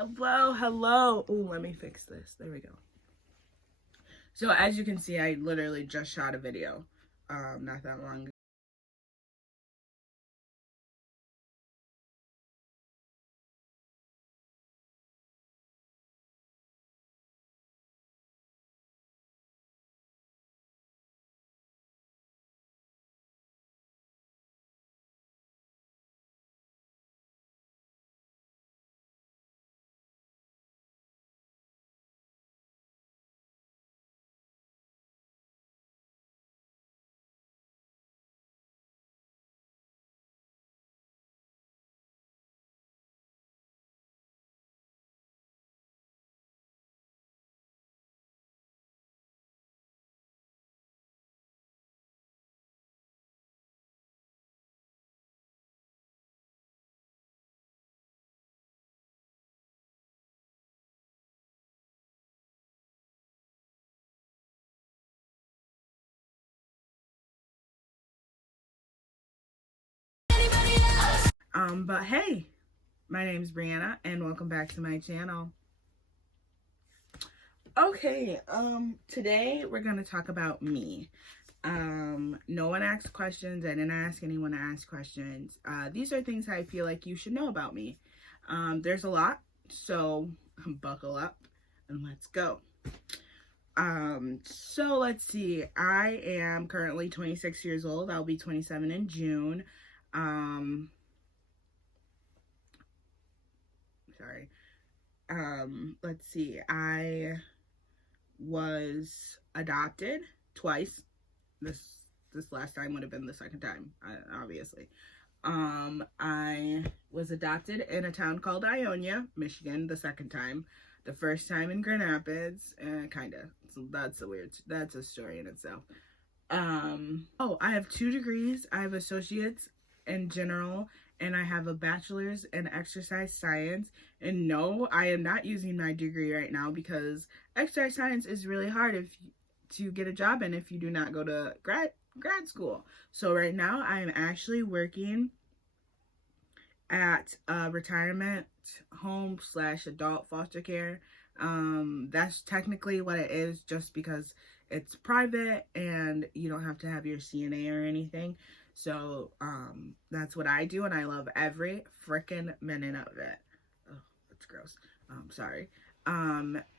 Hello. Oh, let me fix this. There we go. So as you can see, I literally just shot a video not that long ago. But hey, my name's Brianna and welcome back to my channel. Okay, today we're gonna talk about me. No one asked questions. I didn't ask anyone to ask questions. These are things I feel like you should know about me. There's a lot, so buckle up and let's go. So let's see. I am currently 26 years old. I'll be 27 in June. Sorry. Let's see. I was adopted twice. This last time would have been the second time, obviously. I was adopted in a town called Ionia, Michigan, the second time. The first time in Grand Rapids, kinda. So that's a story in itself. Oh, I have 2 degrees. I have associates in general, and I have a bachelor's in exercise science. And no, I am not using my degree right now because exercise science is really hard to get a job in if you do not go to grad school. So right now I am actually working at a retirement home / adult foster care. That's technically what it is, just because it's private and you don't have to have your CNA or anything. So that's what I do, and I love every freaking minute of it. Oh, that's gross. Sorry.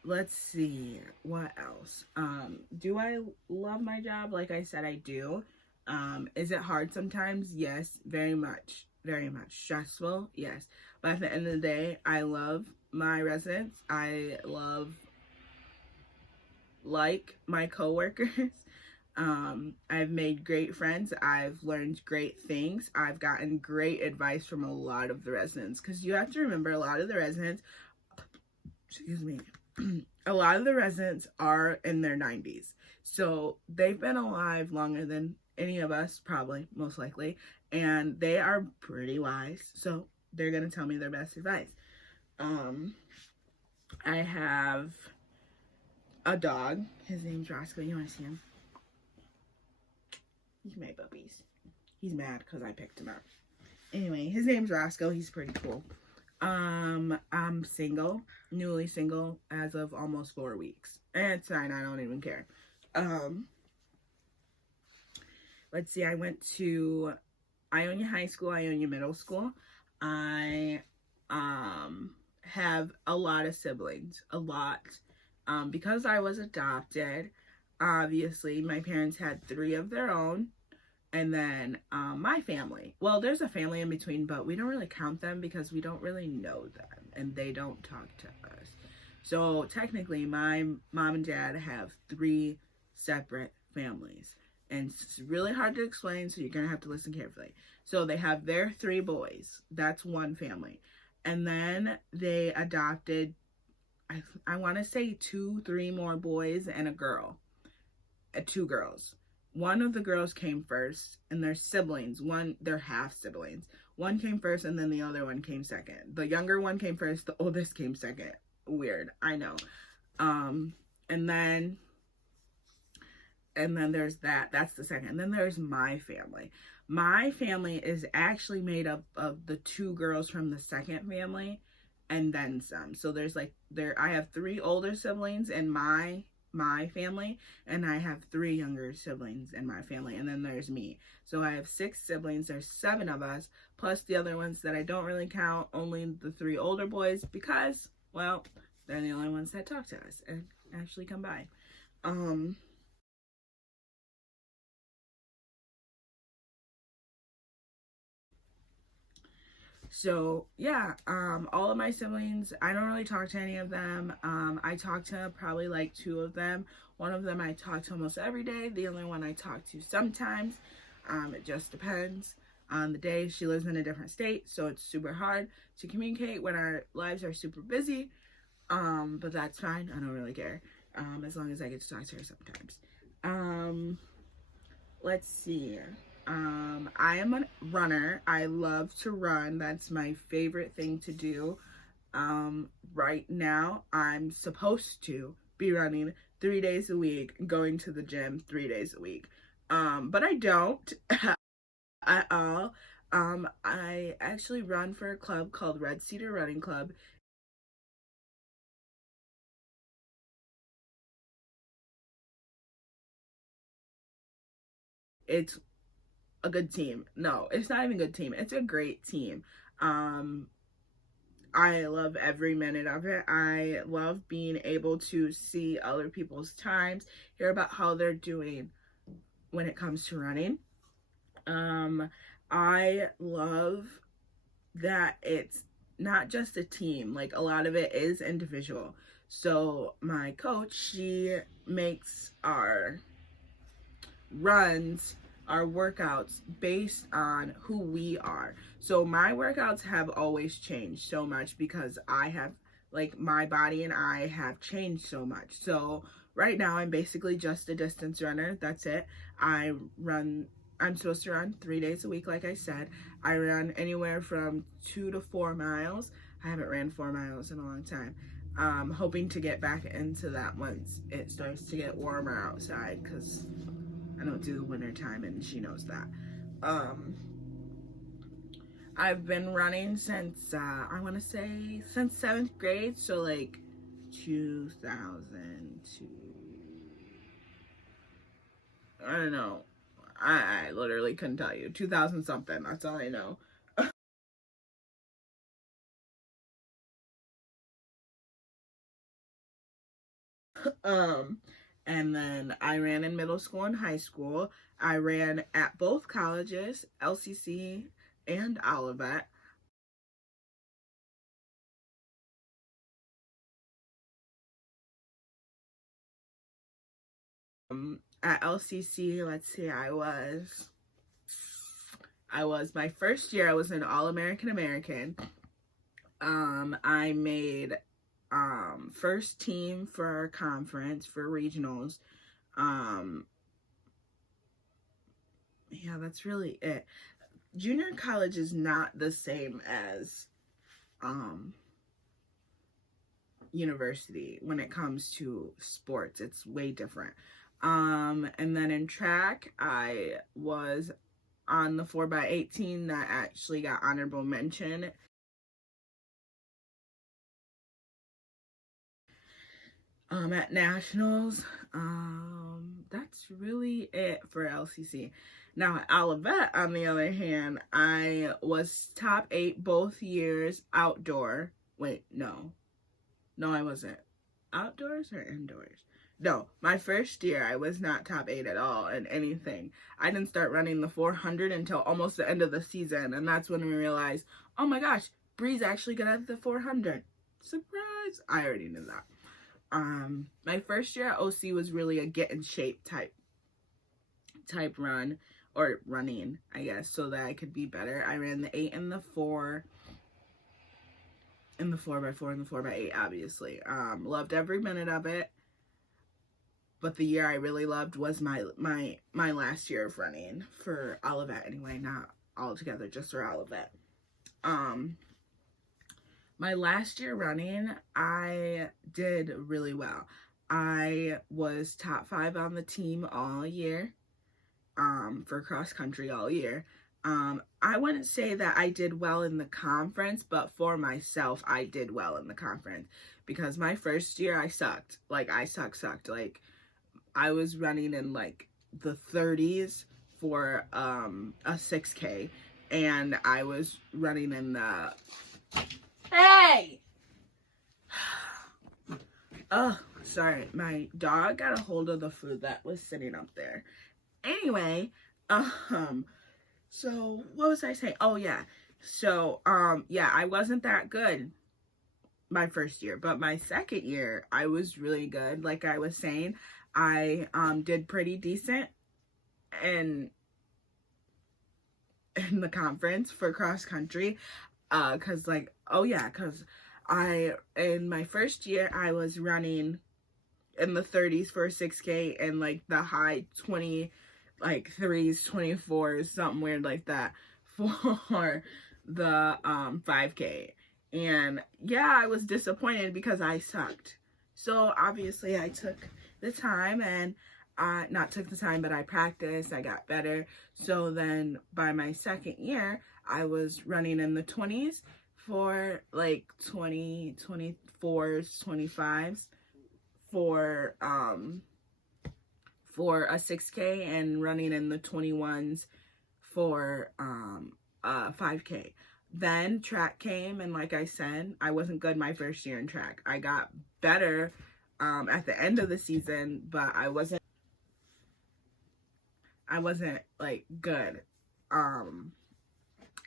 Let's see what else. Do I love my job? Like I said, I do. Is it hard sometimes? Yes, very much stressful. Yes, but at the end of the day, I love my residents. I love my coworkers. I've made great friends. I've learned great things. I've gotten great advice from a lot of the residents, because you have to remember, a lot of the residents, a lot of the residents are in their 90s. So they've been alive longer than any of us, probably, most likely, and they are pretty wise. So they're going to tell me their best advice. I have a dog. His name's Roscoe. You want to see him? He's my puppies. He's mad because I picked him up. Anyway, his name's Roscoe. He's pretty cool. I'm single, newly single as of almost 4 weeks. And it's fine, I don't even care. Let's see, I went to Ionia High School, Ionia Middle School. I have a lot of siblings, a lot. Because I was adopted, obviously my parents had 3 of their own. And then my family. Well, there's a family in between, but we don't really count them because we don't really know them and they don't talk to us. So technically, my mom and dad have 3 separate families. And it's really hard to explain, so you're going to have to listen carefully. So they have their 3 boys. That's one family. And then they adopted, I want to say 2-3 more boys and a girl. 2 girls. One of the girls came first, and they're siblings. They're half siblings. One came first, and then the other one came second. The younger one came first, the oldest came second. Weird, I know. And then there's that. That's the second. And then there's my family. My family is actually made up of the 2 girls from the second family and then some. So there's like I have 3 older siblings in my family, and I have 3 younger siblings in my family, and then there's me. So I have 6 siblings. There's 7 of us, plus the other ones that I don't really count, only the 3 older boys, because, well, they're the only ones that talk to us and actually come by. So yeah, all of my siblings, I don't really talk to any of them. I talk to probably like 2 of them. One of them I talk to almost every day. The only one I talk to sometimes. It just depends on the day. She lives in a different state, so it's super hard to communicate when our lives are super busy. But that's fine. I don't really care. As long as I get to talk to her sometimes. Let's see. I am a runner. I love to run. That's my favorite thing to do. Right now, I'm supposed to be running 3 days a week, going to the gym 3 days a week. But I don't at all. I actually run for a club called Red Cedar Running Club. It's a good team. No, it's not even a good team. It's a great team. Um, I love every minute of it. I love being able to see other people's times, hear about how they're doing when it comes to running. I love that it's not just a team, like a lot of it is individual. So my coach, she makes our runs, our workouts based on who we are. So my workouts have always changed so much because I have, like, my body and I have changed so much. So right now I'm basically just a distance runner. That's it. I'm supposed to run 3 days a week, like I said. I run anywhere from 2 to 4 miles. I haven't ran 4 miles in a long time. Hoping to get back into that once it starts to get warmer outside, because I don't do the winter time, and she knows that. I've been running since, I want to say, since 7th grade, so like 2002. I don't know. I literally couldn't tell you. 2000 something, that's all I know. um, and then I ran in middle school and high school. I ran at both colleges, LCC and Olivet. At LCC, let's see, I was my first year I was an All-American American. I made first team for our conference for regionals. Um yeah, that's really it. Junior college is not the same as um university when it comes to sports. It's way different. And then in track, I was on the 4x18 that actually got honorable mention. At nationals. That's really it for LCC. Now at Olivet, on the other hand, I was top 8 both years outdoor. Wait, no, I wasn't. Outdoors or indoors? No, my first year I was not top 8 at all in anything. I didn't start running the 400 until almost the end of the season, and that's when we realized, oh my gosh, Bree's actually good at the 400. Surprise! I already knew that. My first year at OC was really a get in shape type run, or running, I guess, so that I could be better. I ran the 8 and the 4, and the 4x4 and the 4x8, obviously. Loved every minute of it. But the year I really loved was my last year of running for Olivet anyway, not all together, just for Olivet. My last year running, I did really well. I was top 5 on the team all year, for cross country all year. I wouldn't say that I did well in the conference, but for myself, I did well in the conference because my first year I sucked. Like I sucked. Like I was running in like the 30s for a 6K, and I was running in the hey. Oh, sorry. My dog got a hold of the food that was sitting up there. Anyway, so what was I saying? Oh yeah. So yeah, I wasn't that good my first year, but my second year I was really good. Like I was saying, I did pretty decent in the conference for cross country. Cause like, oh yeah, cause I in my first year I was running in the 30s for a 6K and like the high 20 like 3s, 24s, something weird like that for the 5K. And yeah, I was disappointed because I sucked. So obviously I took the time and not took the time, but I practiced, I got better. So then by my second year, I was running in the 20s for like 20, 24s, 25s for a 6K and running in the 21s for 5K. Then track came, and like I said, I wasn't good my first year in track. I got better at the end of the season, but I wasn't like good.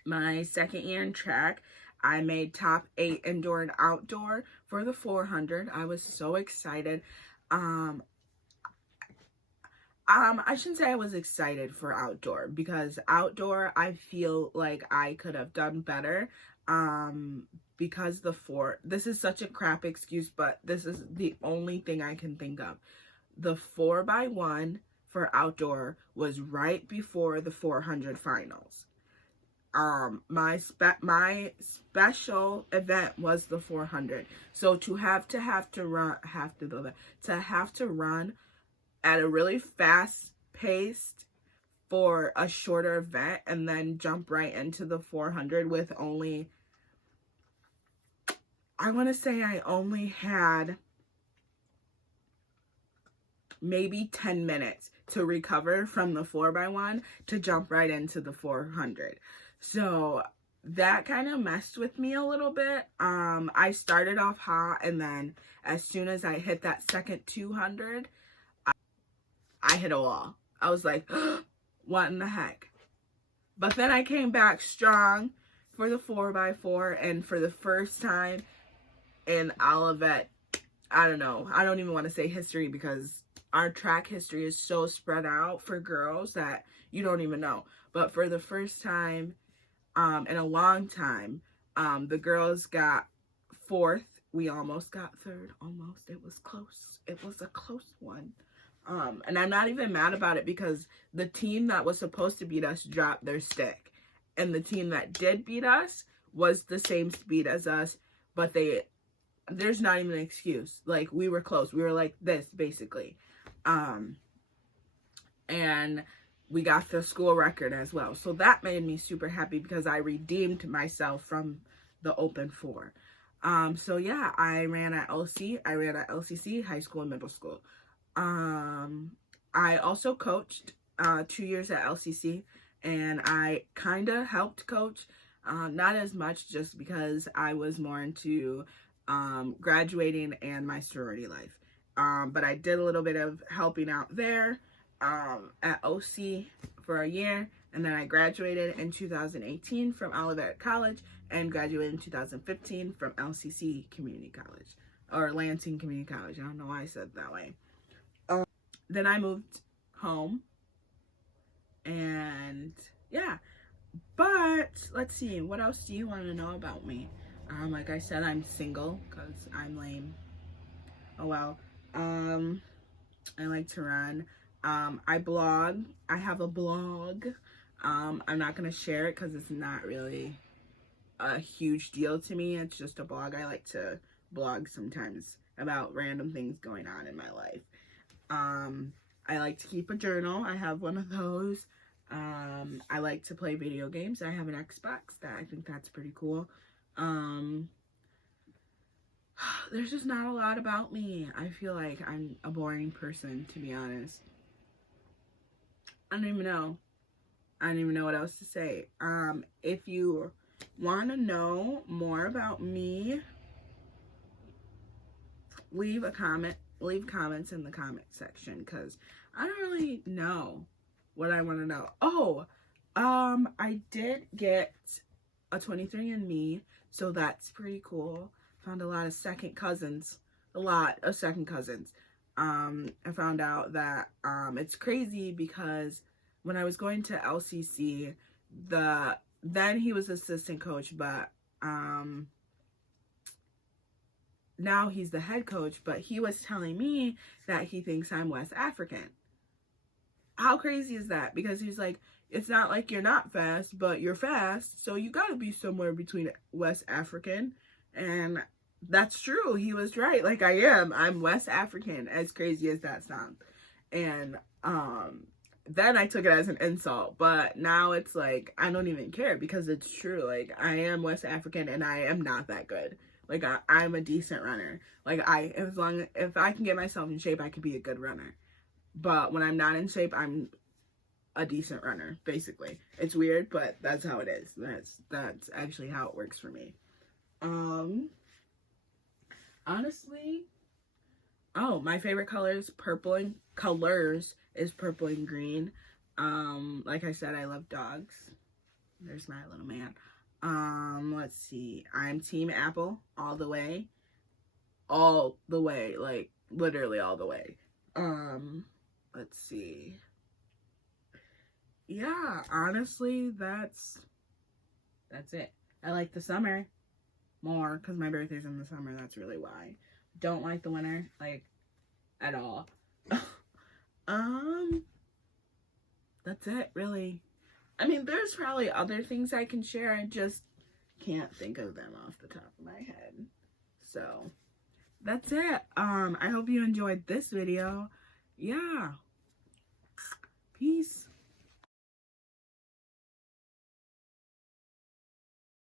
My second year in track, I made top 8 indoor and outdoor for the 400. I was so excited. I shouldn't say I was excited for outdoor, because outdoor I feel like I could have done better. Because this is such a crap excuse, but this is the only thing I can think of. The 4x1 for outdoor was right before the 400 finals. My special event was the 400. So to have to run at a really fast paced for a shorter event and then jump right into the 400 with only, I want to say I only had maybe 10 minutes to recover from the 4x1 to jump right into the 400. So that kind of messed with me a little bit. I started off hot, and then as soon as I hit that second 200, I hit a wall. I was like, what in the heck? But then I came back strong for the 4x4, and for the first time in Olivet, I don't know, I don't even want to say history, because our track history is so spread out for girls that you don't even know. But for the first time in a long time, the girls got 4th. We almost got 3rd. Almost. It was close. It was a close one. And I'm not even mad about it, because the team that was supposed to beat us dropped their stick. And the team that did beat us was the same speed as us, but there's not even an excuse. Like, we were close. We were like this, basically. And we got the school record as well. So that made me super happy, because I redeemed myself from the Open 4. So yeah, I ran at LC. I ran at LCC, high school and middle school. I also coached 2 years at LCC, and I kind of helped coach, not as much, just because I was more into graduating and my sorority life. But I did a little bit of helping out there at OC for a year, and then I graduated in 2018 from Olivet College and graduated in 2015 from LCC Community College, or Lansing Community College. I don't know why I said it that way. Then I moved home, and yeah. But let's see, what else do you want to know about me? Like I said, I'm single because I'm lame. Oh well. I like to run. I blog. I have a blog. I'm not gonna share it because it's not really a huge deal to me. It's just a blog. I like to blog sometimes about random things going on in my life. I like to keep a journal. I have one of those. I like to play video games. I have an Xbox. That I think that's pretty cool. There's just not a lot about me. I feel like I'm a boring person, to be honest. I don't even know. I don't even know what else to say. If you want to know more about me, leave comments in the comment section, because I don't really know what I want to know. Oh, I did get a 23andMe, so that's pretty cool. Found a lot of second cousins. I found out that it's crazy because when I was going to LCC, then he was assistant coach, but now he's the head coach, but he was telling me that he thinks I'm West African. How crazy is that? Because he's like, it's not like you're not fast, but you're fast, so you gotta be somewhere between West African. And that's true. He was right. Like, I'm West African, as crazy as that sounds. And then I took it as an insult, but now it's like, I don't even care, because it's true. Like, I am West African and I am not that good. Like, I'm a decent runner. Like, if I can get myself in shape, I could be a good runner. But when I'm not in shape, I'm a decent runner, basically. It's weird, but that's how it is. That's actually how it works for me. Honestly, my favorite colors is purple and green. Like I said, I love dogs. There's my little man. Let's see. I'm Team Apple all the way. All the way, like literally all the way. Let's see. Yeah, honestly, that's it. I like the summer more because my birthday's in the summer. That's really why. Don't like the winter, like, at all. That's it, really. I mean, there's probably other things I can share. I just can't think of them off the top of my head. So, that's it. I hope you enjoyed this video. Yeah. Peace.